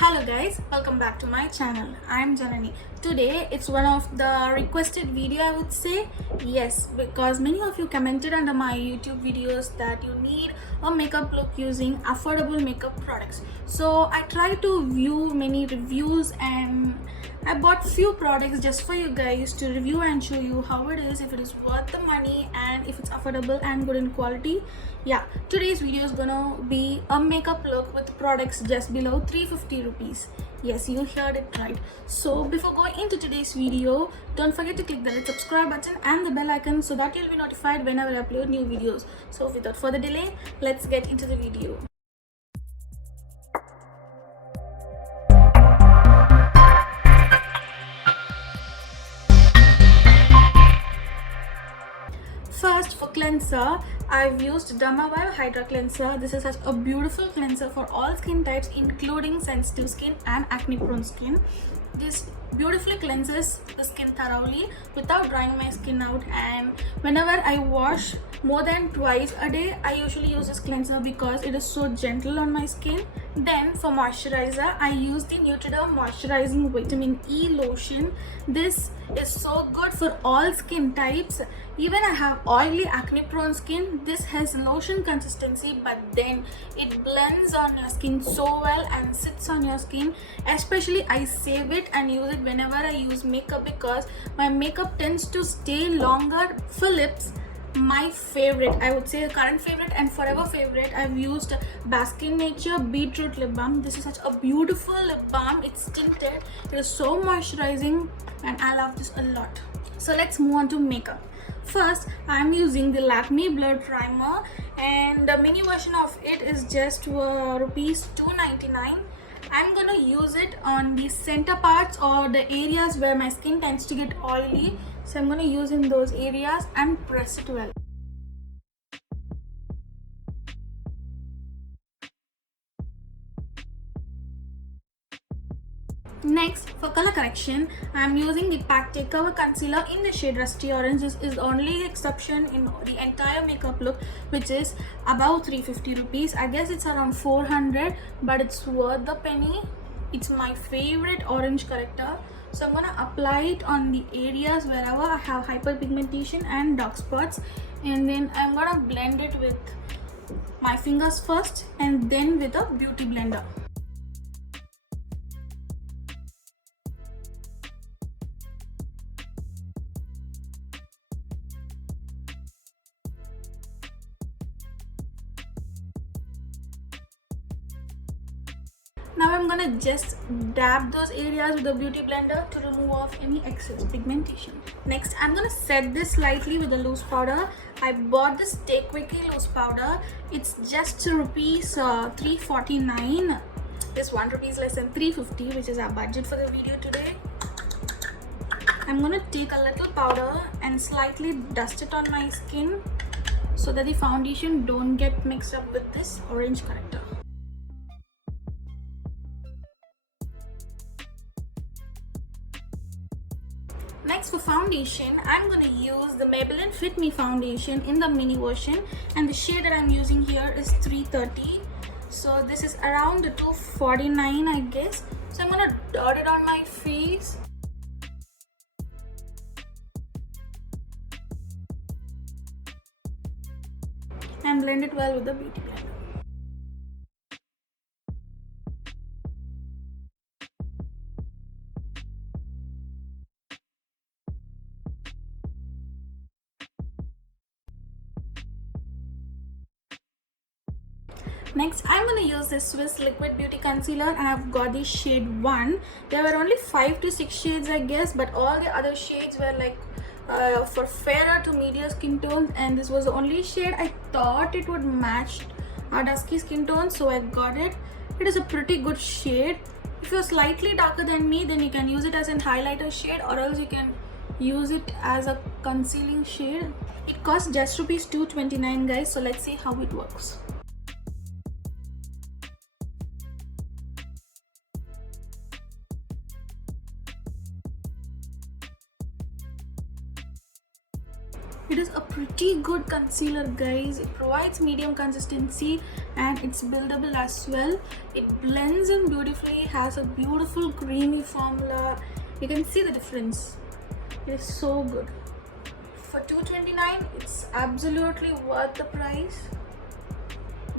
Hello guys, welcome back to my channel. I'm Janani. Today it's one of the requested video, I would say. Yes, because many of you commented under my YouTube videos that you need a makeup look using affordable makeup products. So I tried to view many reviews and I bought few products just for you guys to review and show you how it is, if it is worth the money and if it's affordable and good in quality. Yeah, today's video is gonna be a makeup look with products just below 350 rupees. Yes, you heard it right. So before going into today's video, don't forget to click the red subscribe button and the bell icon so that you'll be notified whenever I upload new videos. So without further delay, let's get into the video. First, for cleanser, I've used Dermavive Hydra cleanser. This is such a beautiful cleanser for all skin types, including sensitive skin and acne prone skin. This beautifully cleanses the skin thoroughly without drying my skin out, and whenever I wash more than twice a day, I usually use this cleanser because it is so gentle on my skin. Then for moisturizer, I use the Neutriderm Moisturizing Vitamin E lotion. This is so good for all skin types. Even I have oily acne prone skin, this has lotion consistency, but then it blends on your skin so well and sits on your skin. Especially I save it and use it whenever I use makeup because my makeup tends to stay longer. For lips, my favorite, I would say the current favorite and forever favorite, I've used Baskin Nature Beetroot Lip Balm. This is such a beautiful lip balm. It's tinted, it is so moisturizing and I love this a lot. So let's move on to makeup. First, I'm using the Lakme Blur Primer and the mini version of it is just rupees 299. I'm gonna use it on the center parts or the areas where my skin tends to get oily. So I'm gonna use in those areas and press it well. Next, for color correction, I am using the Pack Takeover Concealer in the shade Rusty Orange. This is the only exception in the entire makeup look, which is above 350 rupees. I guess it's around 400, but it's worth the penny. It's my favorite orange corrector. So I'm gonna apply it on the areas wherever I have hyperpigmentation and dark spots, and then I'm gonna blend it with my fingers first and then with a beauty blender. Now I'm gonna just dab those areas with the beauty blender to remove off any excess pigmentation. Next, I'm gonna set this slightly with a loose powder. I bought this Stay Quickie loose powder. It's just rupees 349. This 1 rupees less than 350, which is our budget for the video today. I'm gonna take a little powder and slightly dust it on my skin so that the foundation don't get mixed up with this orange corrector. Next, for foundation, I'm going to use the Maybelline Fit Me foundation in the mini version, and the shade that I'm using here is 330. So this is around 249, I guess. So I'm going to dot it on my face. And blend it well with the beauty blender. Next, I'm going to use this Swiss Liquid Beauty Concealer and I've got the shade 1. There were only 5 to 6 shades, I guess, but all the other shades were like for fairer to medium skin tones, and this was the only shade I thought it would match our dusky skin tone, so I got it. It is a pretty good shade. If you're slightly darker than me, then you can use it as an highlighter shade, or else you can use it as a concealing shade. It costs just rupees 229, guys, so let's see how it works. It is a pretty good concealer, guys. It provides medium consistency and it's buildable as well. It blends in beautifully, has a beautiful creamy formula. You can see the difference. It is so good. For $2.29, it's absolutely worth the price.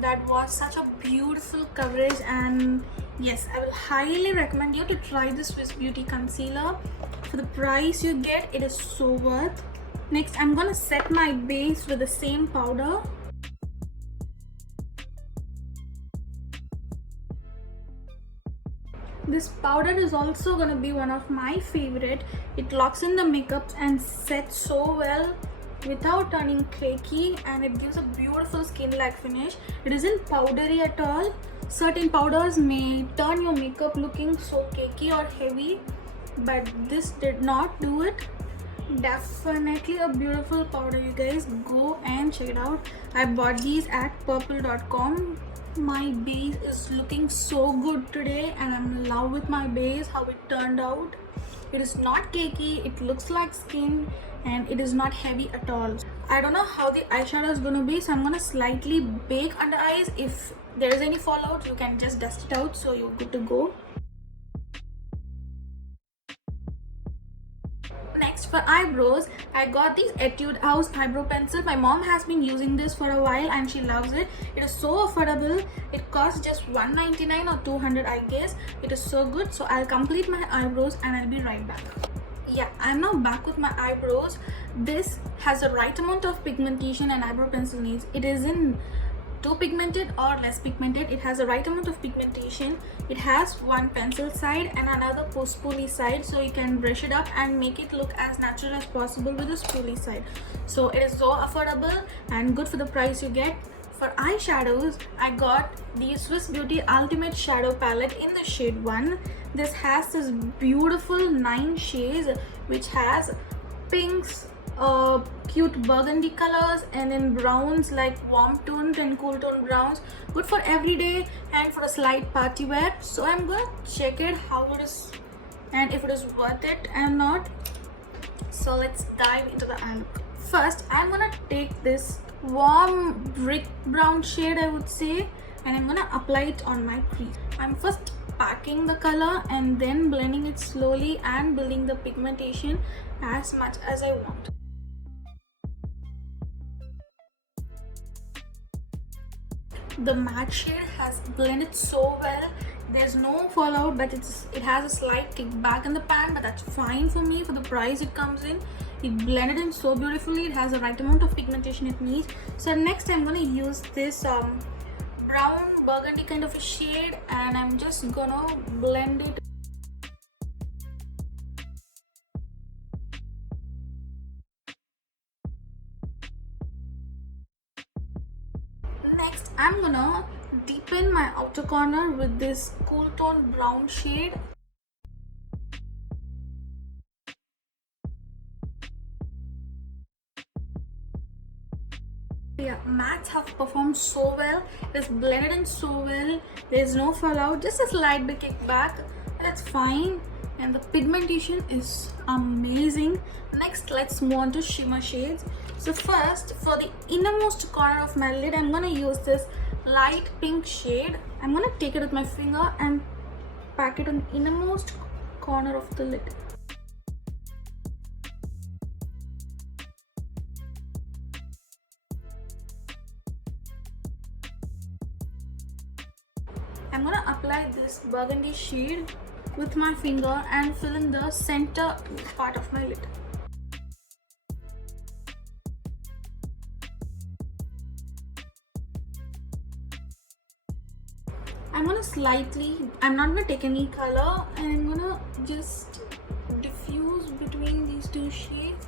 That was such a beautiful coverage, and yes, I will highly recommend you to try this Swiss Beauty concealer. For the price you get, it is so worth. Next, I'm gonna set my base with the same powder. This powder is also gonna be one of my favorite. It locks in the makeup and sets so well without turning cakey, and it gives a beautiful skin-like finish. It isn't powdery at all. Certain powders may turn your makeup looking so cakey or heavy, but this did not do it. Definitely a beautiful powder, you guys. Go and check it out. I bought these at purple.com. My base is looking so good today, and I'm in love with my base, how it turned out. It is not cakey, it looks like skin, and it is not heavy at all. I don't know how the eyeshadow is gonna be, so I'm gonna slightly bake under eyes. If there is any fallout, you can just dust it out, so you're good to go. Next, for eyebrows, I got these Etude House eyebrow pencil. My mom has been using this for a while and she loves it. It is so affordable. It costs just $199 or $200, I guess. It is so good. So I'll complete my eyebrows and I'll be right back. Yeah, I'm now back with my eyebrows. This has the right amount of pigmentation an eyebrow pencil needs. It isn't too pigmented or less pigmented. It has the right amount of pigmentation. It has one pencil side and another spoolie side, so you can brush it up and make it look as natural as possible with the spoolie side. So it is so affordable and good for the price you get. For eyeshadows, I got the Swiss Beauty Ultimate Shadow Palette in the shade 1. This has this beautiful 9 shades which has pinks, cute burgundy colors, and then browns like warm toned and cool toned browns. Good for everyday and for a slight party wear. So I'm gonna check it how it is and if it is worth it and not. So let's dive into the eye look. First, I'm gonna take this warm brick brown shade, I would say, and I'm gonna apply it on my crease. I'm first packing the color and then blending it slowly and building the pigmentation as much as I want. The matte shade has blended so well. There's no fallout, but it has a slight kickback in the pan, but that's fine for me for the price it comes in. It blended in so beautifully. It has the right amount of pigmentation it needs. So next I'm gonna use this brown burgundy kind of a shade, and I'm just gonna blend it. Next, I'm gonna deepen my outer corner with this cool tone brown shade. Yeah, mattes have performed so well. It's blended in so well. There's no fallout, just a slight bit kickback. That's fine. And the pigmentation is amazing. Next, let's move on to shimmer shades. So first, for the innermost corner of my lid, I'm gonna use this light pink shade. I'm gonna take it with my finger and pack it on the innermost corner of the lid. I'm gonna apply this burgundy shade with my finger and fill in the center part of my lid. I'm not gonna take any color, and I'm gonna just diffuse between these two shades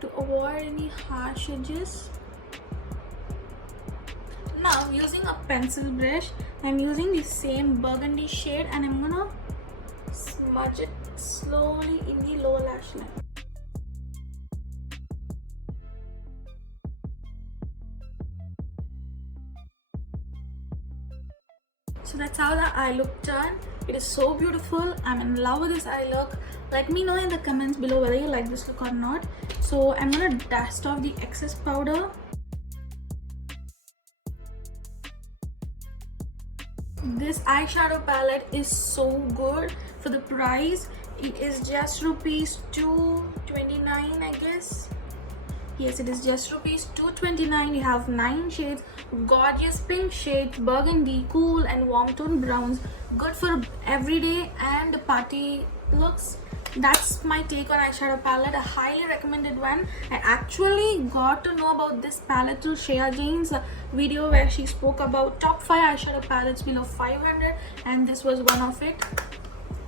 to avoid any harsh edges. Now, using a pencil brush, I'm using the same burgundy shade and I'm gonna smudge it slowly in the lower lash line. So that's how the eye look turned. It is so beautiful. I'm in love with this eye look. Let me know in the comments below whether you like this look or not. So I'm gonna dust off the excess powder. This eyeshadow palette is so good for the price. It is just rupees 229, I guess. Yes, it is just rupees 229. You have 9 shades, gorgeous pink shades, burgundy, cool and warm tone browns, good for everyday and party looks. That's my take on eyeshadow palette, a highly recommended one. I actually got to know about this palette through Shreya Jain's video where she spoke about top 5 eyeshadow palettes below 500, and this was one of it.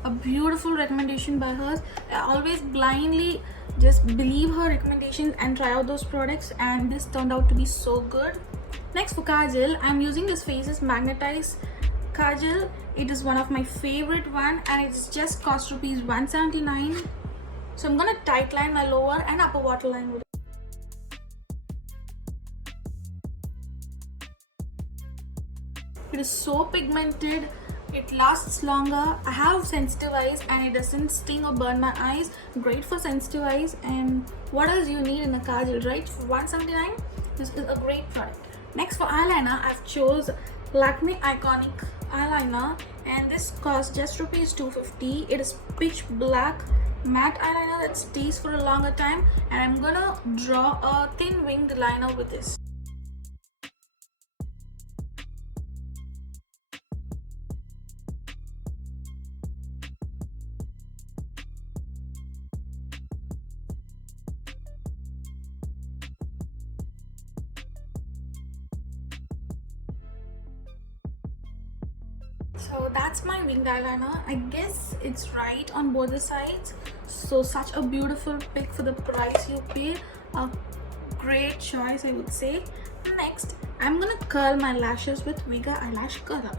A beautiful recommendation by hers. I always blindly just believe her recommendations and try out those products, and this turned out to be so good. Next, for kajal, I'm using this Faces Magneteyes kajal. It is one of my favorite one, and it's just cost rupees 179. So I'm gonna tight line my lower and upper waterline with it. It is so pigmented, it lasts longer. I have sensitive eyes and it doesn't sting or burn my eyes. Great for sensitive eyes. And what else you need in a kajal, right? For 179, this is a great product. Next, for eyeliner, I've chose Lakme Iconic eyeliner, and this costs just rupees 250. It is pitch black matte eyeliner that stays for a longer time, and I'm gonna draw a thin winged liner with this. So that's my winged eyeliner. I guess it's right on both the sides. So such a beautiful pick for the price you pay. A great choice, I would say. Next, I'm gonna curl my lashes with Viga eyelash curler.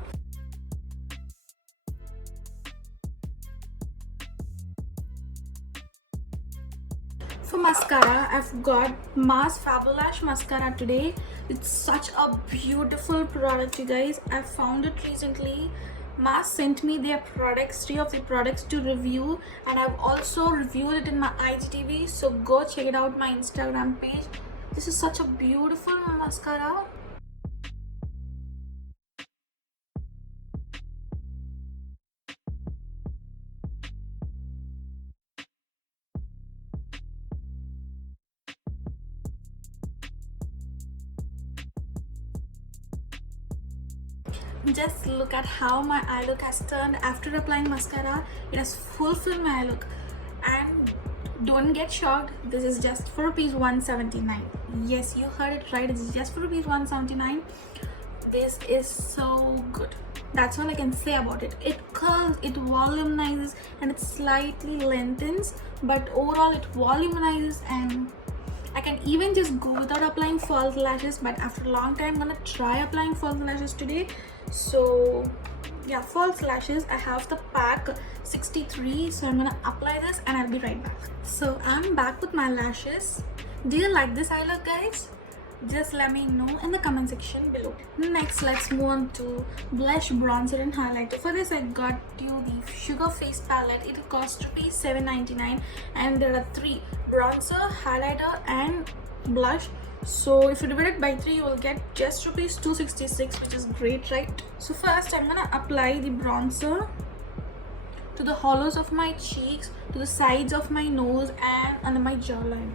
For mascara, I've got Mars Fabulash mascara today. It's such a beautiful product, you guys. I found it recently. Mars sent me their products, 3 of the products to review, and I've also reviewed it in my IGTV, so go check it out my Instagram page. This is such a beautiful mascara. Just look at how my eye look has turned after applying mascara. It has fulfilled my eye look, and don't get shocked, this is just for rupees 179. Yes, you heard it right, it's just for rupees 179. This is so good. That's all I can say about it. It curls, it volumizes, and it slightly lengthens, but overall it volumizes, and I can even just go without applying false lashes, but after a long time I'm gonna try applying false lashes today. So yeah, false lashes, I have the pack 63, so I'm gonna apply this and I'll be right back. So I'm back with my lashes. Do you like this eye look, guys? Just let me know in the comment section below. Next, let's move on to blush, bronzer and highlighter. For this, I got you the Sugar Face palette. It costs rupees 7.99, and there are 3: bronzer, highlighter and blush. So if you divide it by 3, you will get just rupees 266, which is great, right? So first, I'm gonna apply the bronzer to the hollows of my cheeks, to the sides of my nose and under my jawline.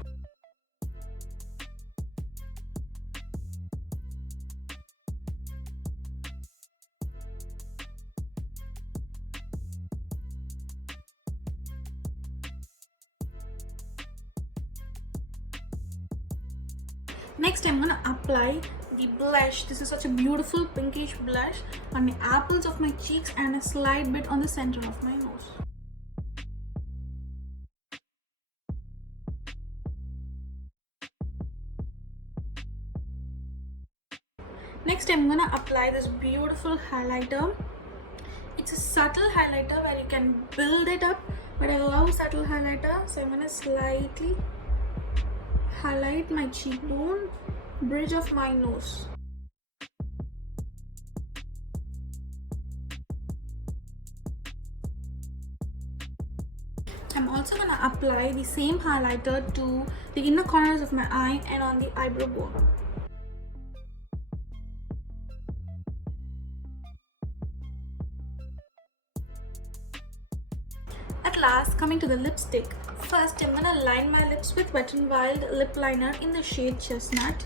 Next, I'm gonna apply the blush. This is such a beautiful pinkish blush on the apples of my cheeks and a slight bit on the center of my nose. Next, I'm gonna apply this beautiful highlighter. It's a subtle highlighter where you can build it up, but I love subtle highlighter, so I'm gonna slightly highlight my cheekbone, bridge of my nose. I'm also gonna apply the same highlighter to the inner corners of my eye and on the eyebrow bone. last, coming to the lipstick. First, I'm gonna line my lips with Wet n Wild lip liner in the shade Chestnut.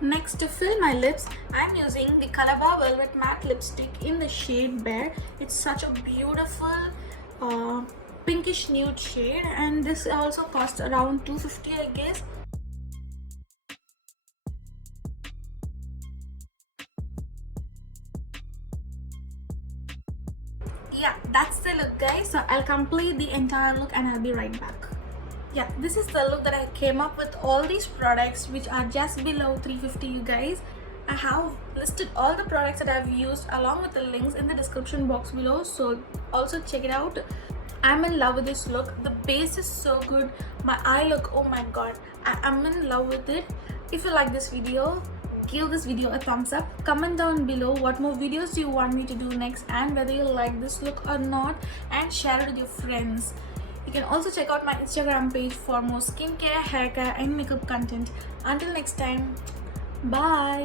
Next, to fill my lips, I'm using the Colobar Velvet Matte Lipstick in the shade Bare. It's such a beautiful pinkish nude shade, and this also costs around $250, I guess. Yeah, that's the look, guys. So I'll complete the entire look and I'll be right back. Yeah, this is the look that I came up with all these products, which are just below $350, you guys. I have listed all the products that I've used along with the links in the description box below, so also check it out. I'm in love with this look. The base is so good. My eye look, oh my god, I'm in love with it. If you like this video, give this video a thumbs up. Comment down below what more videos do you want me to do next, and whether you like this look or not, and share it with your friends. You can also check out my Instagram page for more skincare, haircare and makeup content. Until next time, bye.